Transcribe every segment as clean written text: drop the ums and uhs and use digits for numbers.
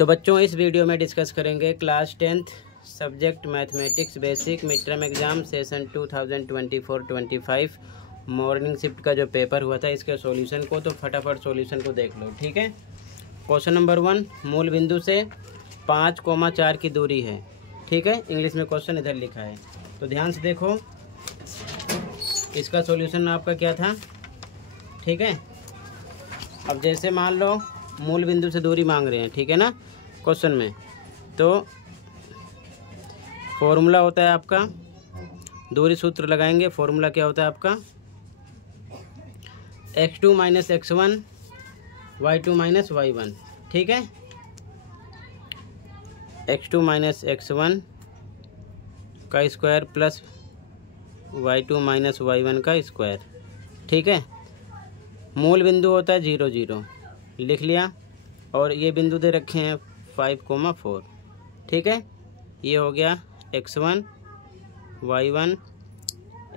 तो बच्चों इस वीडियो में डिस्कस करेंगे class 10th subject mathematics basic mid term exam session 2024-25 morning shift का जो पेपर हुआ था इसके सॉल्यूशन को। तो फटाफट सॉल्यूशन को देख लो, ठीक है। क्वेश्चन नंबर 1, मूल बिंदु से 5,4 की दूरी है, ठीक है। इंग्लिश में क्वेश्चन इधर लिखा है, तो ध्यान से देखो। इसका सॉल्यूशन आपका क्या था, ठीक है। अब जैसे मान लो मूल बिंदु से दूरी मांग रहे हैं, ठीक है ना, क्वेश्चन में, तो फॉर्मूला होता है आपका, दूरी सूत्र लगाएंगे। फॉर्मूला क्या होता है आपका, x2 - x1 y2 - y1, ठीक है। x2 - x1 का स्क्वायर प्लस y2 - y1 का स्क्वायर, ठीक है। मूल बिंदु होता है 0, 0 लिख लिया, और ये बिंदु दे रखे हैं 5,4, ठीक है। ये हो गया x1 y1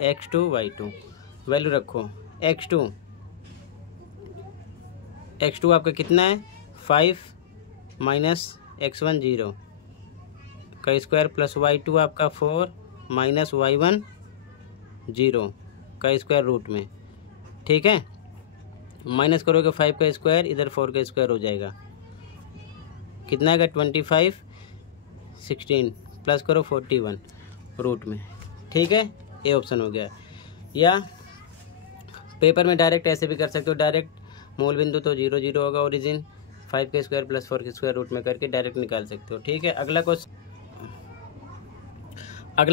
x2 y2। Value रखो। x2 आपका कितना है, 5 - x1 0 का स्क्वायर प्लस y2 आपका 4 - y1 0 का स्क्वायर रूट में, ठीक है। माइनस करोगे 5 का स्क्वायर, इधर 4 का स्क्वायर हो जाएगा, कितना आएगा 25, 16 प्लस करो 41 रूट में, ठीक है। ये ऑप्शन हो गया। या पेपर में डायरेक्ट ऐसे भी कर सकते हो, डायरेक्ट मूल बिंदु तो 0, 0 होगा, ओरिजिन 5 के स्क्वायर प्लस 4 के स्क्वायर रूट में करके डायरेक्ट निकाल सकते हो, ठीक है। अगला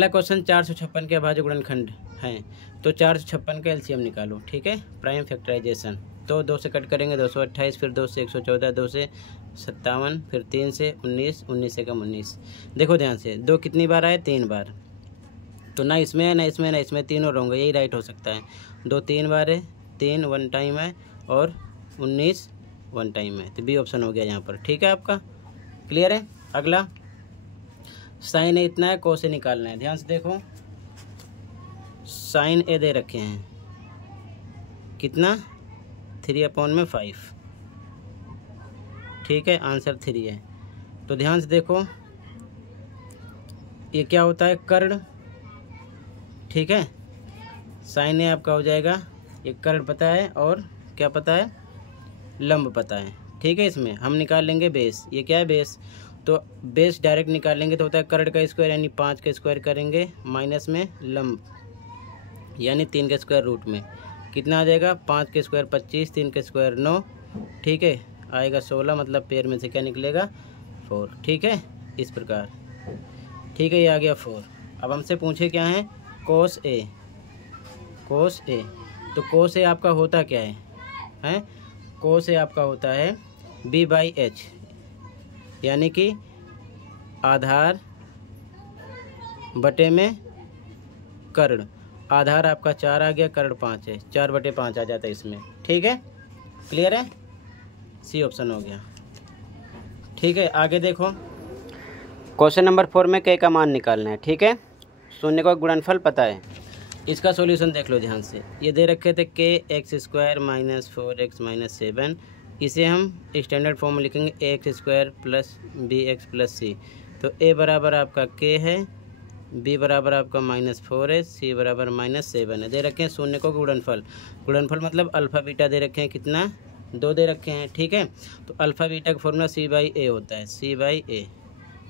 क्वेश्चन 456 के अभाज्य गुणनखंड हैं, तो 456 का एलसीएम निकालो, ठीक है। प्राइम फैक्टराइजेशन, तो 2 से कट करेंगे 228, फिर 2 से 114, 2 से 57, फिर 3 से 19, 19 से कम 19। देखो ध्यान से, 2 कितनी बार आए, 3 बार, तो ना इसमें है ना इसमें ना इसमें, तीनों होंगे, यही राइट हो सकता है। 2 3 बार है, 3 1 टाइम है, और 19 1 टाइम है, तो बी ऑप्शन हो गया यहाँ पर, ठीक है। आपका क्लियर है। अगला साइन ए इतना है, कोस ए निकालना है। ध्यान से देखो, साइन ए दे रखे हैं कितना, 3/5, ठीक है। आंसर 3 है। तो ध्यान से देखो, ये क्या होता है, कर्ण, ठीक है। साइन ए आपका हो जाएगा, ये कर्ण पता है और क्या पता है, लंब पता है, ठीक है। इसमें हम निकाल लेंगे बेस, ये क्या है बेस, तो बेस डायरेक्ट निकाल लेंगे, तो होता है कर्ण का स्क्वायर यानी 5 का स्क्वायर करेंगे, माइनस में लंब यानी 3 के स्क्वायर रूट में, कितना आ जाएगा, 5 के स्क्वायर 25, 3 के स्क्वायर 9, ठीक है, आएगा 16, मतलब पेयर में से क्या निकलेगा, 4, ठीक है। इस प्रकार, ठीक है, ये आ गया 4। अब हमसे पूछे क्या है, कोस ए, तो कोस ए आपका होता क्या है, कोस ए आपका होता है b/h, यानी कि आधार बटे में कर्ण। आधार आपका 4 आ गया, कर्ण 5 है, 4/5 आ जाता है इसमें, ठीक है। क्लियर है, सी ऑप्शन हो गया, ठीक है। आगे देखो, क्वेश्चन नंबर 4 में k का मान निकालना है, ठीक है। शून्य का गुणनफल पता है, इसका सॉल्यूशन देख लो ध्यान से। ये दे रखे थे kx² - 4x - 7, इसे हम स्टैंडर्ड फॉर्म में लिखेंगे ax² + bx + c। तो a बराबर आपका k है, b बराबर आपका -4 है, c बराबर -7 है। दे रखे हैं शून्य को गुणनफल, गुणनफल मतलब अल्फ़ा बीटा दे रखे हैं, कितना, 2 दे रखे हैं, ठीक है। तो अल्फ़ा बीटा का फॉर्मूला c/a होता है, c/a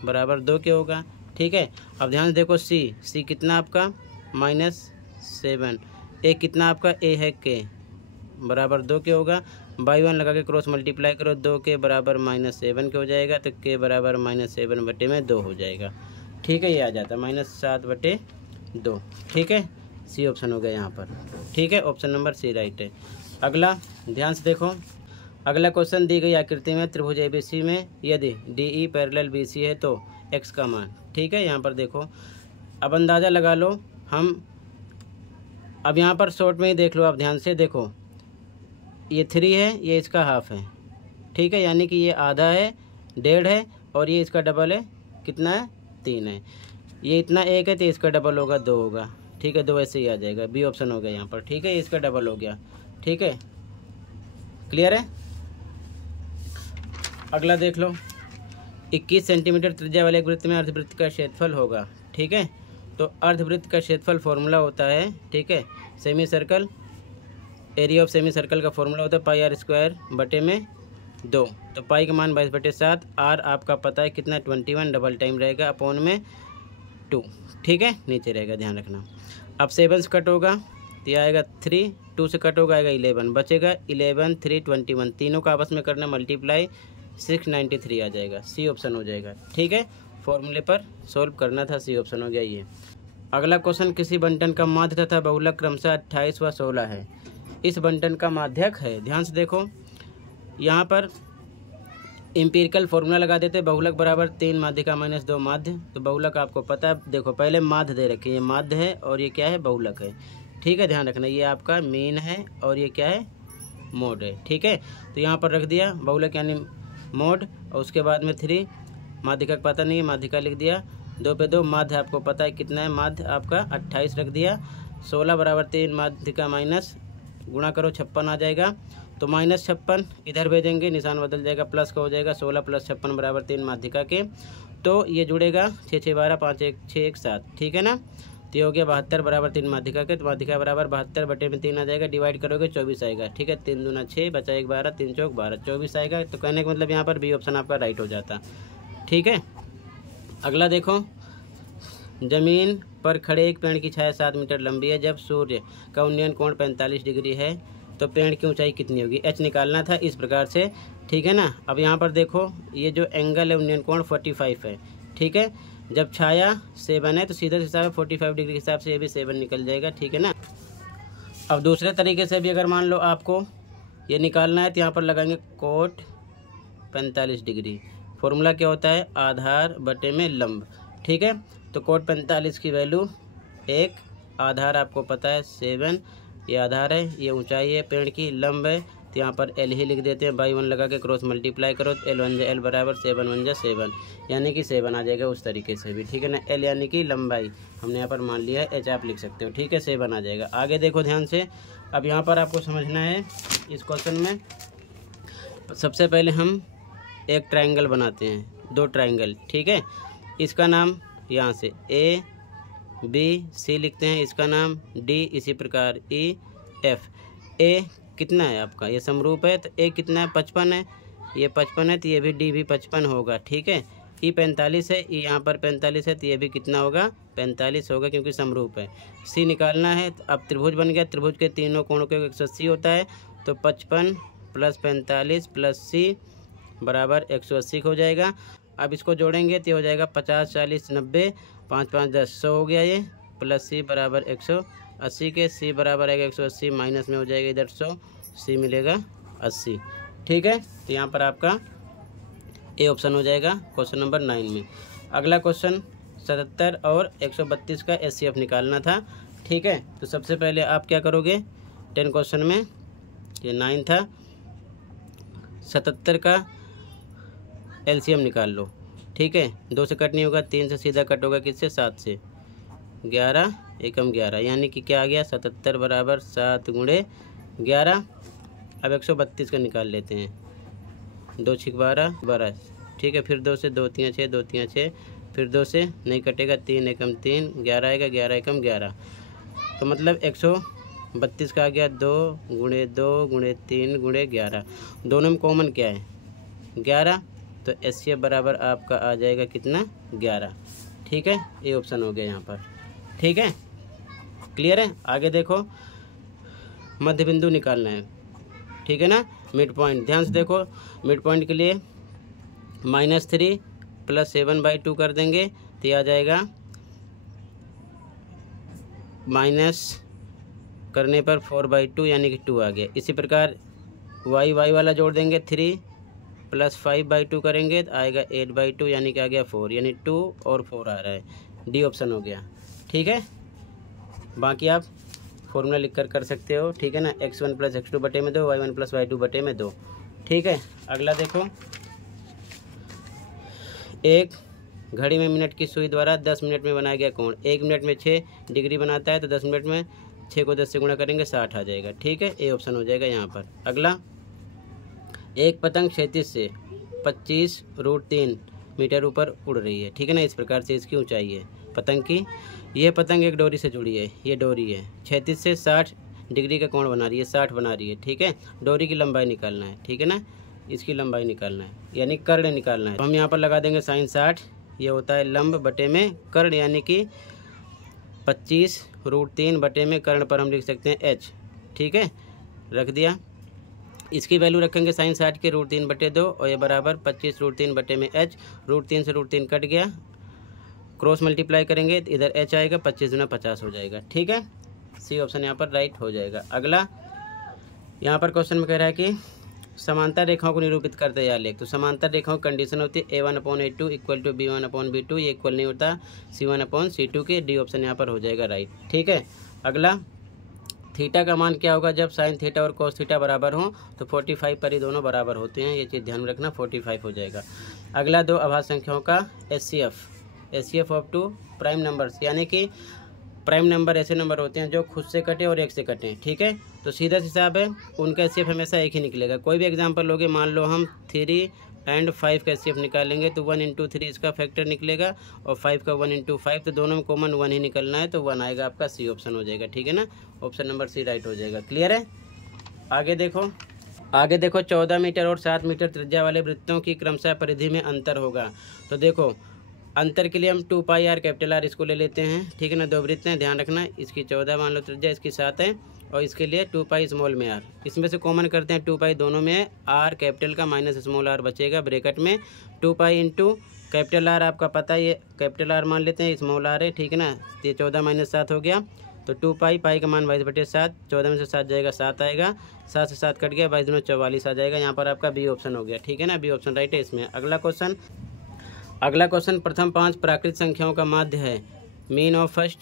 बराबर 2 के होगा, ठीक है। अब ध्यान से देखो, c कितना आपका -7, a कितना आपका, a है k बराबर 2 के होगा। बाई 1 लगा के क्रॉस मल्टीप्लाई करो, 2 के बराबर -7 के हो जाएगा, तो k बराबर -7/2 हो जाएगा, ठीक है। ये आ जाता है -7/2, ठीक है। सी ऑप्शन हो गया यहाँ पर, ठीक है। ऑप्शन नंबर सी राइट है। अगला ध्यान से देखो, अगला क्वेश्चन, दी गई आकृति में त्रिभुज ABC में यदि DE पैरेलल BC है तो x का मान, ठीक है। यहाँ पर देखो, अब अंदाज़ा लगा लो हम, अब यहाँ पर शॉर्ट में ही देख लो, आप ध्यान से देखो, ये 3 है, ये इसका हाफ है, ठीक है, यानी कि ये आधा है, 1.5 है, और ये इसका डबल है, कितना है, 3 है। ये इतना 1 है, तो इसका डबल होगा 2 होगा, ठीक है। 2 ऐसे ही आ जाएगा, बी ऑप्शन हो गया यहाँ पर, ठीक है। इसका डबल हो गया, ठीक है। क्लियर है। अगला देख लो, 21 सेंटीमीटर त्रिज्या वाले एक वृत्त में अर्धवृत्त का क्षेत्रफल होगा। ठीक है, तो अर्धवृत्त का क्षेत्रफल फॉर्मूला होता है, ठीक है, semi circle, area of semi circle का फॉर्मूला होता है पाई आर स्क्वायर बटे में 2। तो पाई का मान 22/7, आर आपका पता है कितना 21, डबल टाइम रहेगा अपॉन में 2। ठीक है, नीचे रहेगा, ध्यान रखना। अब 7 से कट होगा तो ये आएगा 3, 2 से कट होगा आएगा 11, बचेगा 11, 3, 21, तीनों का आपस में करना मल्टीप्लाई, 693 आ जाएगा, सी ऑप्शन हो जाएगा। ठीक है, फॉर्मूले पर सॉल्व करना था, सी ऑप्शन हो गया ये। अगला क्वेश्चन, किसी बंटन का माध्य तथा बहुलक क्रमशः 28 व 16 है। इस बंटन का माध्यक है, ध्यान से देखो, यहाँ पर एम्पिरिकल फॉर्मूला लगा देते, बहुलक बराबर 3 माध्यिका माइनस 2 माध्य। तो बहुलक आपको पता है, देखो पहले माध्य दे रखे, ये माध्य है और ये क्या है, बहुलक है। ठीक है, ध्यान रखना, ये आपका मीन है और ये क्या है, मोड है। ठीक है, तो यहाँ पर रख दिया बहुलक यानी मोड, और उसके बाद में 3, माध्यिका का पता नहीं है, माध्यिका लिख दिया, 2 पे 2, माध्य आपको पता है कितना है, माध्य आपका 28 रख दिया। 16 बराबर 3 माध्यिका माइनस, गुणा करो 56 आ जाएगा, तो -56 इधर भेजेंगे, निशान बदल जाएगा, प्लस का हो जाएगा, 16 + 56 बराबर 3 माध्यिका के, तो ये जुड़ेगा 6 6 12 5 1 6 1 7। ठीक है ना, तो ये हो गया 72 बराबर 3 माध्यिका के, तो माध्यिका बराबर 72 बटे में 3 आ जाएगा, डिवाइड करोगे 24 आएगा। ठीक है, 3 दूना 6, बचा 1 12, 3 चौक 12, 24 आएगा। तो कहने का मतलब यहाँ पर बी ऑप्शन आपका राइट हो जाता। ठीक है, अगला देखो, जमीन पर खड़े एक पेड़ की छाया 7 मीटर लंबी है। जब सूर्य का उन्नयन कोण 45 डिग्री है तो पेड़ की ऊंचाई कितनी होगी, एच निकालना था इस प्रकार से। ठीक है ना, अब यहाँ पर देखो, ये जो एंगल है उन्नयन कोण 45 है। ठीक है, जब छाया 7 है तो सीधा हिसाब है 45 डिग्री के हिसाब से ये भी 7 निकल जाएगा। ठीक है ना, अब दूसरे तरीके से भी अगर मान लो आपको ये निकालना है तो यहाँ पर लगाएंगे कोट 45 डिग्री। फॉर्मूला क्या होता है, आधार बटे में लंब। ठीक है, तो कोट 45 की वैल्यू 1, आधार आपको पता है 7, ये आधार है, ये ऊंचाई है पेड़ की, लंब है तो यहाँ पर एल ही लिख देते हैं, बाई 1 लगा के क्रॉस मल्टीप्लाई करो तो L1 जा L बराबर 7 1 जा 7, यानी कि 7 आ जाएगा उस तरीके से भी। ठीक है ना, L यानी कि लंबाई हमने यहाँ पर मान लिया है, H आप लिख सकते हो। ठीक है, 7 आ जाएगा। आगे देखो ध्यान से, अब यहाँ पर आपको समझना है इस क्वेश्चन में, सबसे पहले हम एक ट्राइंगल बनाते हैं, 2 ट्राइंगल। ठीक है, इसका नाम यहाँ से A B C लिखते हैं, इसका नाम D, इसी प्रकार E F। A कितना है आपका, ये समरूप है तो A कितना है, 55 है, ये 55 है तो ये भी D भी 55 होगा। ठीक है, E 45 है, E यहाँ पर 45 है तो ये भी कितना होगा, 45 होगा, क्योंकि समरूप है। C निकालना है, तो अब त्रिभुज बन गया, त्रिभुज के तीनों कोणों के 180 होता है, तो 55 + 45 + C बराबर 180 हो जाएगा। अब इसको जोड़ेंगे तो हो जाएगा 50 40 90, 5 5 10 100 हो गया ये, प्लस C बराबर 180 के, C बराबर आएगा 180, माइनस में हो जाएगा इधर 100, C मिलेगा 80। ठीक है, तो यहाँ पर आपका ए ऑप्शन हो जाएगा क्वेश्चन नंबर 9 में। अगला क्वेश्चन 77 और 132 का SCF निकालना था। ठीक है, तो सबसे पहले आप क्या करोगे, 10 क्वेश्चन में, ये 9 था, 77 का LCM निकाल लो। ठीक है, 2 से कट नहीं होगा, 3 से सीधा कट होगा, किससे, 7 से, 11 एकम 11, यानी कि क्या आ गया, 77 बराबर 7 × 11। अब 132 का निकाल लेते हैं, 2 6 12 12। ठीक है, फिर 2 से 2 3 6 2 3 6, फिर 2 से नहीं कटेगा, 3 एकम 3, 11 आएगा, 11 एकम 11, तो मतलब 132 का आ गया 2 × 2 × 3 × 11, दोनों में कॉमन क्या है, 11, तो SCF बराबर आपका आ जाएगा कितना, 11। ठीक है, ये ऑप्शन हो गया यहाँ पर। ठीक है, क्लियर है। आगे देखो, मध्य बिंदु निकालना है। ठीक है ना, मिड पॉइंट, ध्यान से देखो, मिड पॉइंट के लिए -3 + 7/2 कर देंगे तो ये आ जाएगा, माइनस करने पर 4/2 यानी कि 2 आ गया। इसी प्रकार y वाला जोड़ देंगे, 3 + 5/2 करेंगे तो आएगा 8/2, यानी कि आ गया 4, यानी 2 और 4 आ रहा है, डी ऑप्शन हो गया। ठीक है, बाकी आप फॉर्मूला लिख कर सकते हो। ठीक है ना, x1 + x2 बटे में 2, y1 + y2 बटे में 2। ठीक है, अगला देखो, एक घड़ी में मिनट की सुई द्वारा 10 मिनट में बनाया गया कोण 1 मिनट में 6 डिग्री बनाता है, तो 10 मिनट में 6 को 10 से गुणा करेंगे 60 आ जाएगा। ठीक है, ए ऑप्शन हो जाएगा यहाँ पर। अगला, एक पतंग क्षैतिज से 25√3 मीटर ऊपर उड़ रही है, ठीक है ना। इस प्रकार से इसकी ऊंचाई है पतंग की। यह पतंग एक डोरी से जुड़ी है, ये डोरी है, 36 से 60 डिग्री का कोण बना रही है, 60 बना रही है, ठीक है। डोरी की लंबाई निकालना है, ठीक है ना, इसकी लंबाई निकालना है, यानी कर्ण निकालना है। तो हम यहाँ पर लगा देंगे साइन 60, ये होता है लंब बटे में कर्ण, यानी कि 25√3 बटे में कर्ण पर हम लिख सकते हैं h, ठीक है, रख दिया। इसकी वैल्यू रखेंगे साइन 60 के √3 बटे 2 और ये बराबर 25√3 बटे में h, √3 से √3 कट गया, क्रॉस मल्टीप्लाई करेंगे इधर h आएगा, 25 गुना 50 हो जाएगा, ठीक है। सी ऑप्शन यहाँ पर राइट हो जाएगा। अगला यहाँ पर क्वेश्चन में कह रहा है कि समांतर रेखाओं को निरूपित करते या लेख। तो समांतर रेखाओं की कंडीशन होती है A1/A2 इक्वल टू B1/B2, ये इक्वल नहीं होता C1/C2 के। डी ऑप्शन यहाँ पर हो जाएगा राइट, ठीक है। अगला थीटा का मान क्या होगा जब साइन थीटा और कोस थीटा बराबर हो, तो 45 पर ही दोनों बराबर होते हैं, ये चीज़ ध्यान में रखना, 45 हो जाएगा। अगला दो अभाज्य संख्याओं का HCF of two prime numbers, यानी कि प्राइम नंबर ऐसे नंबर होते हैं जो खुद से कटे और एक से कटे, ठीक है। तो सीधा हिसाब है, उनका एचसीएफ हमेशा एक ही निकलेगा। कोई भी एग्जांपल लोगे, मान लो हम 3 और 5 का एचसीएफ निकालेंगे तो 1 × 3 इसका फैक्टर निकलेगा और 5 का 1 × 5, तो दोनों में कॉमन 1 ही निकलना है, तो 1 आएगा आपका, सी ऑप्शन हो जाएगा, ठीक है ना। ऑप्शन नंबर सी राइट हो जाएगा। क्लियर है। आगे देखो 14 मीटर और 7 मीटर त्रिज्या वाले वृत्तों की क्रमशः परिधि में अंतर होगा। तो देखो अंतर के लिए हम 2πr कैपिटल R इसको ले लेते हैं, ठीक है ना। दो वृत्त हैं, ध्यान रखना, इसकी 14 मान लो त्रिज्या, इसकी 7 है, और इसके लिए 2π स्मॉल में r, इसमें से कॉमन करते हैं 2π दोनों में, r कैपिटल का माइनस स्मॉल r बचेगा ब्रैकेट में, 2π इंटू कैपिटल R आपका पता है, ये कैपिटल R मान लेते हैं, स्मॉल r है, ठीक है ना। ये 14 - 7 हो गया, तो 2π, पाई का मान 22/7, 14 में से 7 जाएगा 7 आएगा, 7 से 7 कट गया, 22 दूनी 44 आ जाएगा। यहाँ पर आपका बी ऑप्शन हो गया, ठीक है ना, बी ऑप्शन राइट है इसमें। अगला क्वेश्चन प्रथम 5 प्राकृत संख्याओं का माध्य है, mean of first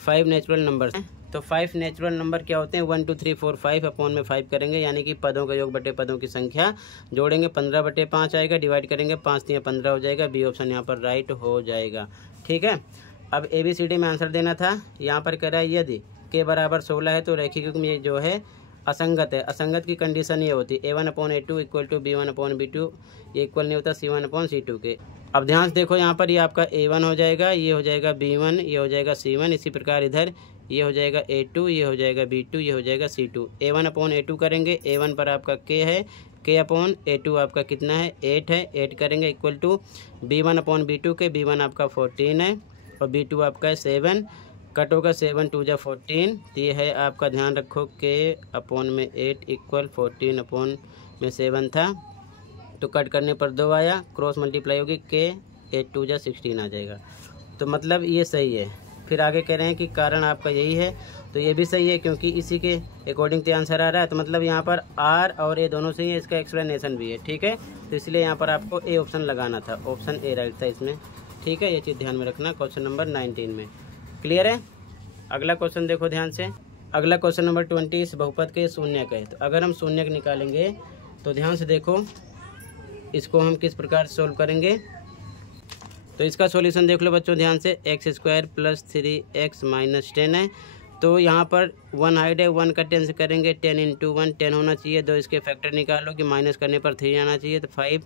5 natural number. तो 5 नेचुरल नंबर क्या होते हैं, 1 2 3 4 5 अपॉन में 5 करेंगे, यानी कि पदों का योग बटे पदों की संख्या, जोड़ेंगे 15/5 आएगा, डिवाइड करेंगे 5 × 15 हो जाएगा, बी ऑप्शन यहाँ पर राइट हो जाएगा, ठीक है। अब ABCD में आंसर देना था, यहाँ पर कह रहा है यदि के बराबर 16 है तो रैखिक में जो है असंगत है। असंगत की कंडीशन ये होती है A1/A2 इक्वल टू B1/B2, ये इक्वल नहीं होता C1/C2 के। अब ध्यान से देखो, यहाँ पर ये आपका A1 हो जाएगा, ये हो जाएगा B1, ये हो जाएगा C1, इसी प्रकार इधर ये हो जाएगा A2, ये हो जाएगा B2, ये हो जाएगा C2। A1/A2 करेंगे, A1 पर आपका K है, K/A2 आपका कितना है, 8 है, 8 करेंगे इक्वल टू B1/B2 के, B1 आपका 14 है और B2 आपका है 7, कट होगा 7 × 2 = 14, ये है आपका, ध्यान रखो K/8 इक्वल 14/7 था, तो कट करने पर 2 आया, क्रॉस मल्टीप्लाई होगी, K/8 × 2 = 16 आ जाएगा। तो मतलब ये सही है। फिर आगे कह रहे हैं कि कारण आपका यही है, तो ये भी सही है क्योंकि इसी के अकॉर्डिंग तो आंसर आ रहा है, तो मतलब यहाँ पर R और A दोनों सही है, इसका एक्सप्लेनेशन भी है, ठीक है। तो इसलिए यहाँ पर आपको A ऑप्शन लगाना था, ऑप्शन A राइट था इसमें, ठीक है। ये चीज़ ध्यान में रखना क्वेश्चन नंबर 19 में। क्लियर है। अगला क्वेश्चन देखो ध्यान से, अगला क्वेश्चन नंबर 20 इस बहुपद के शून्यक है। तो अगर हम शून्यक निकालेंगे तो ध्यान से देखो, इसको हम किस प्रकार से सोल्व करेंगे। तो इसका सॉल्यूशन देख लो बच्चों ध्यान से, x² + 3x - 10 है, तो यहाँ पर 1 हाइड है, 1 का 10 से करेंगे, 10 × 1 10 होना चाहिए, 2 इसके फैक्टर निकालो कि माइनस करने पर 3 आना चाहिए, तो 5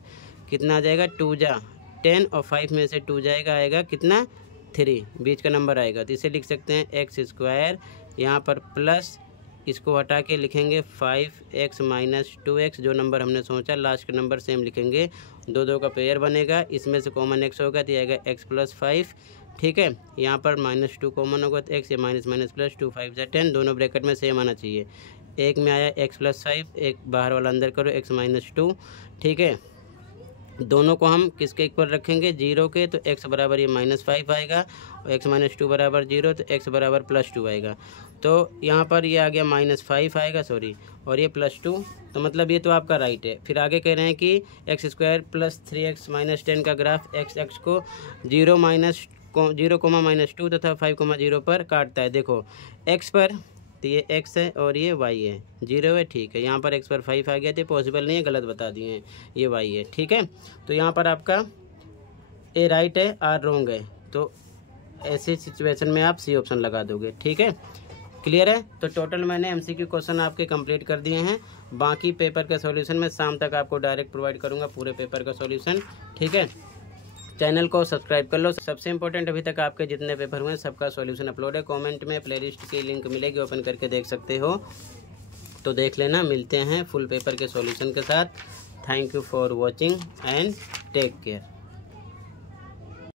कितना आ जाएगा, 2 × 10 और 5 में से 2 जाएगा, आएगा कितना, 3, बीच का नंबर आएगा। तो इसे लिख सकते हैं x², यहाँ पर प्लस, इसको हटा के लिखेंगे 5x - 2x, जो नंबर हमने सोचा लास्ट का नंबर सेम लिखेंगे, 2 का पेयर बनेगा, इसमें से कॉमन x होगा तो ये आएगा x + 5, ठीक है। यहाँ पर -2 कॉमन होगा तो x, ये माइनस प्लस 2 5 × 10, दोनों ब्रैकेट में सेम आना चाहिए। एक में आया x + 5, एक बाहर वाला अंदर करो x - 2, ठीक है। दोनों को हम किसके इक्वल रखेंगे, 0 के, तो x बराबर ये -5 आएगा और x - 2 बराबर 0, तो x बराबर +2 आएगा। तो यहाँ पर ये आ गया -5 आएगा, सॉरी, और ये +2, तो मतलब ये तो आपका राइट है। फिर आगे कह रहे हैं कि x² + 3x - 10 का ग्राफ x को 0, -2 तथा 5, 0 पर काटता है। देखो x पर तो ये x है और ये y है, 0 है, ठीक है। यहाँ पर x पर 5 आ गया, तो पॉसिबल नहीं है, गलत बता दिए हैं, ये y है, ठीक है। तो यहाँ पर आपका A राइट है, R रॉन्ग है, तो ऐसी सिचुएशन में आप C ऑप्शन लगा दोगे, ठीक है। क्लियर है। तो टोटल मैंने MCQ क्वेश्चन आपके कंप्लीट कर दिए हैं, बाकी पेपर का सॉल्यूशन मैं शाम तक आपको डायरेक्ट प्रोवाइड करूँगा, पूरे पेपर का सॉल्यूशन, ठीक है। चैनल को सब्सक्राइब कर लो। सबसे इम्पोर्टेंट, अभी तक आपके जितने पेपर हुए सबका सॉल्यूशन अपलोड है। कमेंट में प्लेलिस्ट की लिंक मिलेगी, ओपन करके देख सकते हो, तो देख लेना। मिलते हैं फुल पेपर के सॉल्यूशन के साथ। Thank you for watching and take care.